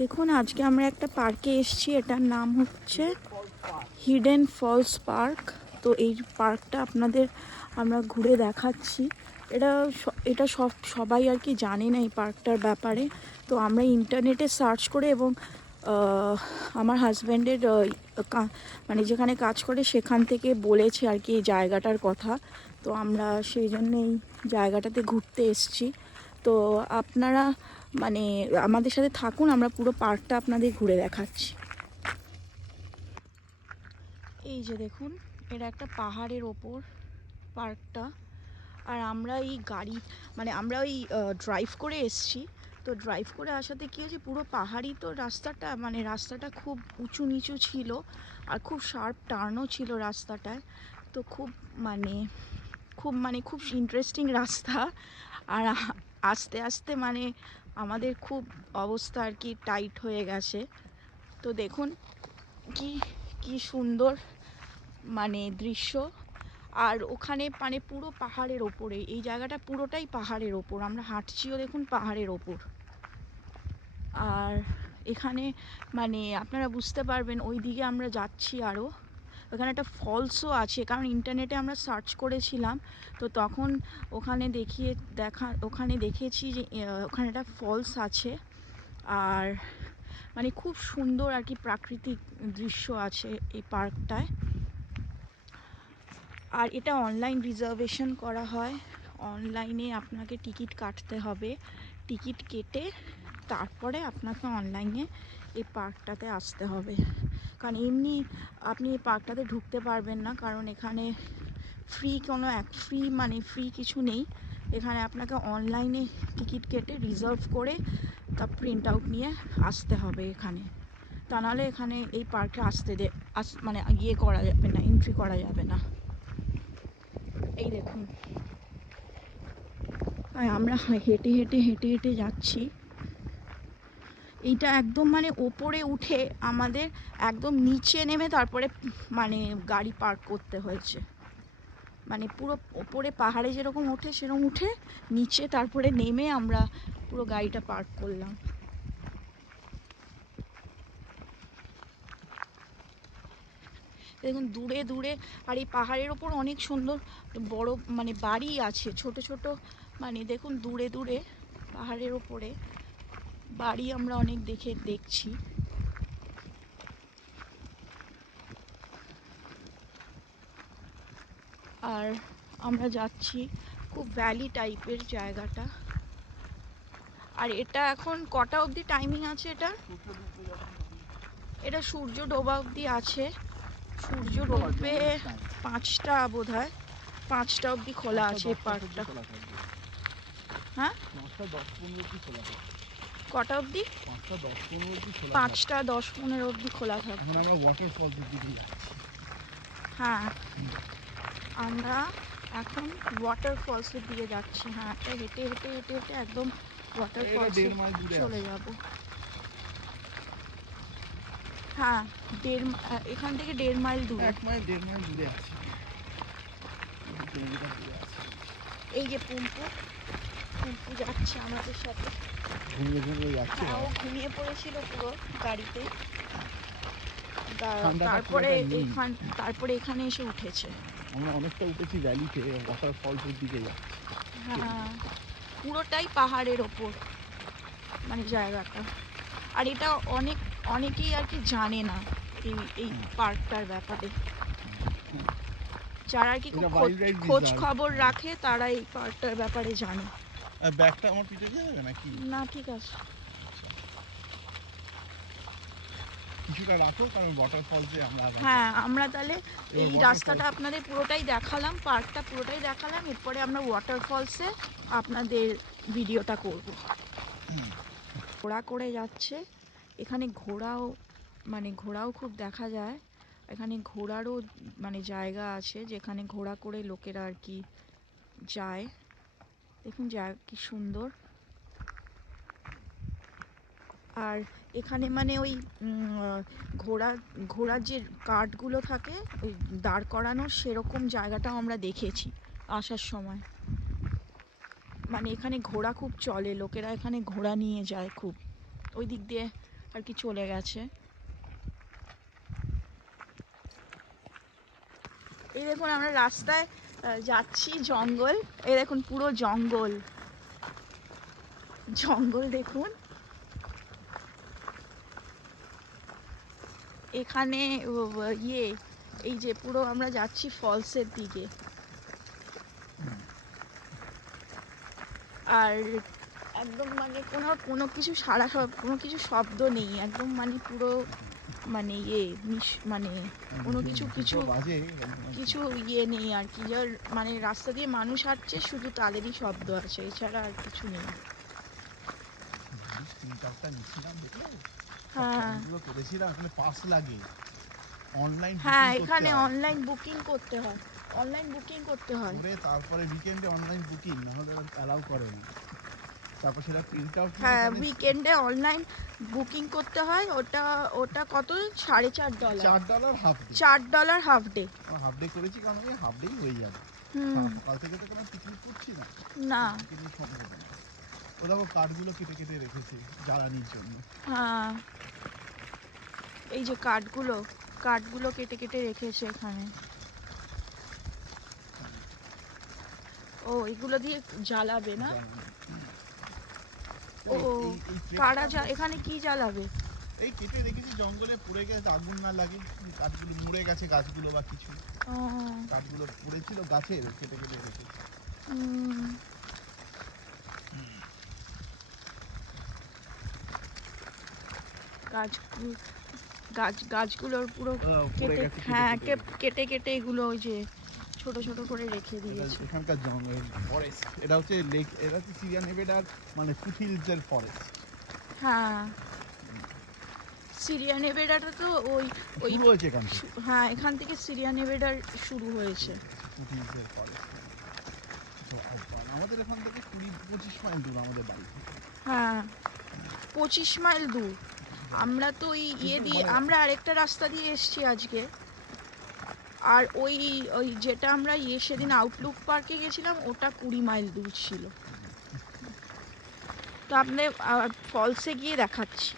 দেখুন আজকে আমরা একটা পার্কে এসেছি, এটার নাম হচ্ছে হিডেন ফলস পার্ক। তো এই পার্কটা আপনাদের আমরা ঘুরে দেখাচ্ছি। এটা সবাই আর কি জানে না এই পার্কটার ব্যাপারে। তো আমরা ইন্টারনেটে সার্চ করে এবং আমার হাজব্যান্ডের মানে যেখানে কাজ করে সেখান থেকে বলেছে আর কি এই জায়গাটার কথা। তো আমরা সেই জন্য এই জায়গাটাতে ঘুরতে এসেছি। তো আপনারা মানে আমাদের সাথে থাকুন, আমরা পুরো পার্কটা আপনাদের ঘুরে দেখাচ্ছি। এই যে দেখুন, এটা একটা পাহাড়ের ওপর পার্কটা। আর আমরা এই গাড়ি মানে আমরা ওই ড্রাইভ করে এসছি। তো ড্রাইভ করে আসাতে কী হয়েছে, পুরো পাহাড়ি তো রাস্তাটা, মানে রাস্তাটা খুব উঁচু নিচু ছিল আর খুব শার্প টার্নও ছিল রাস্তাটায়। তো খুব ইন্টারেস্টিং রাস্তা। আর আস্তে আস্তে মানে আমাদের খুব অবস্থা আর কি টাইট হয়ে গেছে। তো দেখুন কি কি সুন্দর মানে দৃশ্য। আর ওখানে মানে পুরো পাহাড়ের ওপরে, এই জায়গাটা পুরোটাই পাহাড়ের ওপর, আমরা হাঁটছিও দেখুন পাহাড়ের ওপর। আর এখানে মানে আপনারা বুঝতে পারবেন ওই দিকে আমরা যাচ্ছি আরও, ওখানে একটা ফলসও আছে, কারণ ইন্টারনেটে আমরা সার্চ করেছিলাম। তো তখন ওখানে দেখেছি যে ওখানে একটা ফলস আছে। আর মানে খুব সুন্দর আর কি প্রাকৃতিক দৃশ্য আছে এই পার্কটায়। আর এটা অনলাইন রিজার্ভেশন করা হয়, অনলাইনে আপনাকে টিকিট কাটতে হবে। টিকিট কেটে তারপরে আপনাকে অনলাইনে এই পার্কটাতে আসতে হবে, কারণ এমনি আপনি এই পার্কটাতে ঢুকতে পারবেন না, কারণ এখানে ফ্রি কিছু নেই। এখানে আপনাকে অনলাইনে টিকিট কেটে রিজার্ভ করে তা প্রিন্ট আউট নিয়ে আসতে হবে এখানে। তা নাহলে এখানে এই পার্কে মানে করা যাবে না, এন্ট্রি করা যাবে না। এই দেখুন আমরা হেঁটে হেঁটে হেঁটে হেঁটে যাচ্ছি। এইটা একদম মানে ওপরে উঠে আমাদের একদম নিচে নেমে তারপরে মানে গাড়ি পার্ক করতে হয়েছে। মানে পুরো ওপরে পাহাড়ে যেরকম ওঠে সেরকম উঠে নিচে তারপরে নেমে আমরা পুরো গাড়িটা পার্ক করলাম। দেখুন দূরে দূরে, আর এই পাহাড়ের ওপর অনেক সুন্দর বড় মানে বাড়ি আছে, ছোট ছোট, মানে দেখুন দূরে দূরে পাহাড়ের ওপরে বাড়ি আমরা অনেক দেখছি। আর আমরা যাচ্ছি, খুব ভ্যালি টাইপের জায়গাটা। আর এটা এখন কটা অবধি টাইমিং আছে? এটা সূর্য ডোবা অবধি আছে। সূর্য ডুববে 5টা বোধহয়, 5টা অবধি খোলা আছে এই পার্কটা। হ্যাঁ, কটা অবধি? 5টা 10-15 অবধি খোলা থাকবে। হ্যাঁ, আমরা এখন ওয়াটারফলসের দিকে যাচ্ছি। হ্যাঁ, হেঁটে হেঁটে হেঁটে হেঁটে একদম ওয়াটারফলসে চলে যাব। হ্যাঁ, এখান থেকে 1.5 মাইল দূরে। 1 মাইল 1.5 মাইল দূরে আছে। এই যে পুম্পু যাচ্ছে আমাদের সাথে। হ্যাঁ, ও ঘুমিয়ে পড়েছিল পুরো গাড়িতে। তারপরে এখানে এসে উঠেছে। আমরা অনেকটা উঠেছি ভ্যালিতে, ওয়াটারফলসের দিকে যাচ্ছি। হ্যাঁ, পুরোটাই পাহাড়ের ওপর মানে জায়গাটা। আর এটা অনেকেই আর কি জানে না এই পার্কটার ব্যাপারে। যারা আর কি খোঁজ খবর রাখে তারা এই পার্কটার ব্যাপারে জানে। ব্যাগটা আমার পিঠে দিয়ে দেবে নাকি? না, ঠিক আছে, কিছুটা রাখো, কারণ ওয়াটারফলসে আমরা। হ্যাঁ, আমরা তাহলে এই রাস্তাটা আপনাদের পুরোটাই দেখালাম, পার্কটা পুরোটাই দেখালাম। এরপরে আমরা ওয়াটারফলসে আপনাদের ভিডিওটা করব। ঘোড়া করে যাচ্ছে এখানে, ঘোড়াও খুব দেখা যায় এখানে। ঘোড়ারও মানে জায়গা আছে যেখানে ঘোড়া করে লোকেরা আর কি যায়। দেখুন কি সুন্দর। আর এখানে মানে ওই ঘোড়ার যে কাঠগুলো থাকে ওই দাঁড় করানোর, সেরকম জায়গাটাও আমরা দেখেছি আসার সময়। মানে এখানে ঘোড়া খুব চলে, লোকেরা এখানে ঘোড়া নিয়ে যায় খুব। ওই দিক দিয়ে আর কি চলে গেছে। এই দেখুন আমরা রাস্তায় যাচ্ছি, জঙ্গল, এই দেখুন পুরো জঙ্গল, জঙ্গল দেখুন। এখানে ইয়ে এই যে পুরো আমরা যাচ্ছি ফলসের দিকে, আর একদম মানে কোনো কিছু কোনো কিছু শব্দ নেই, একদম মানে পুরো মানে মানে কোনো কিছু কিছু ইয়ে নেই আর কি, যার মানে রাস্তা দিয়ে মানুষ হাঁটছে শুধু তাদেরই শব্দ আছে, এছাড়া আর কিছু নেই। হ্যাঁ পাস লাগে অনলাইন, হ্যাঁ এখানে অনলাইন বুকিং করতে হয়, অনলাইন বুকিং করতে হয়। তারপরে উইকেন্ডে অনলাইন বুকিং না হলে অ্যালাউ করে না। তারপর সেটা প্রিন্ট আউট, হ্যাঁ উইকেন্ডে অনলাইন বুকিং করতে হয়। ওটা ওটা কত, $4.5। $4 half day, $4 half day. Half day করেছি কারণ ওই হাফ ডেই হয়ে যাবে। সকাল থেকে তো কোনো পিকনিক করছি না, না পিকনিক হবে না। ও দেখো কাঠগুলো কেটে কেটে রেখেছে জ্বালানির জন্য। হ্যাঁ এই যে কাঠগুলো কেটে কেটে রেখেছে এখানে। ও এগুলো দিয়ে জ্বালাবে না? ও কারা এখানে কি জ্বালাবে? এই কেটে রেখেছি, জঙ্গলে পড়ে গেছে, আগুন না লাগে, কাঠগুলো মুড়ে গেছে, গাছগুলো বা কিছু কাঠগুলো পড়েছিল গাছের, কেটে কেটে রেখেছি। গাছগুলোর পুরো কেটে, হ্যাঁ কেটে কেটে এগুলো ওই যে ছোট ছোট করে রেখে দিয়েছে। এখানকার জঙ্গল ফরেস্ট, এটা হচ্ছে লেক, এটা হচ্ছে সিরিয়া নেভেডার মানে ফুটহিলসের ফরেস্ট। হ্যাঁ সিরিয়া নেভেডাটা তো ওই শুরু হয়েছে এখান থেকে। হ্যাঁ এখান থেকে সিরিয়া নেভেডার শুরু হয়েছে। ফুটহিলসের ফরেস্ট তো আমাদের এখান থেকে 20-25 মাইল দূর আমাদের বাড়ি থেকে। হ্যাঁ 25 মাইল দূর। আমরা তো ওই ইয়ে দিয়ে, আমরা আরেকটা রাস্তা দিয়ে এসছি আজকে, আর ওই ওই যেটা আমরা সেদিন আউটলুক পার্কে গেছিলাম ওটা 20 মাইল দূর ছিল। তো আপনি ফলসে গিয়ে দেখাচ্ছি।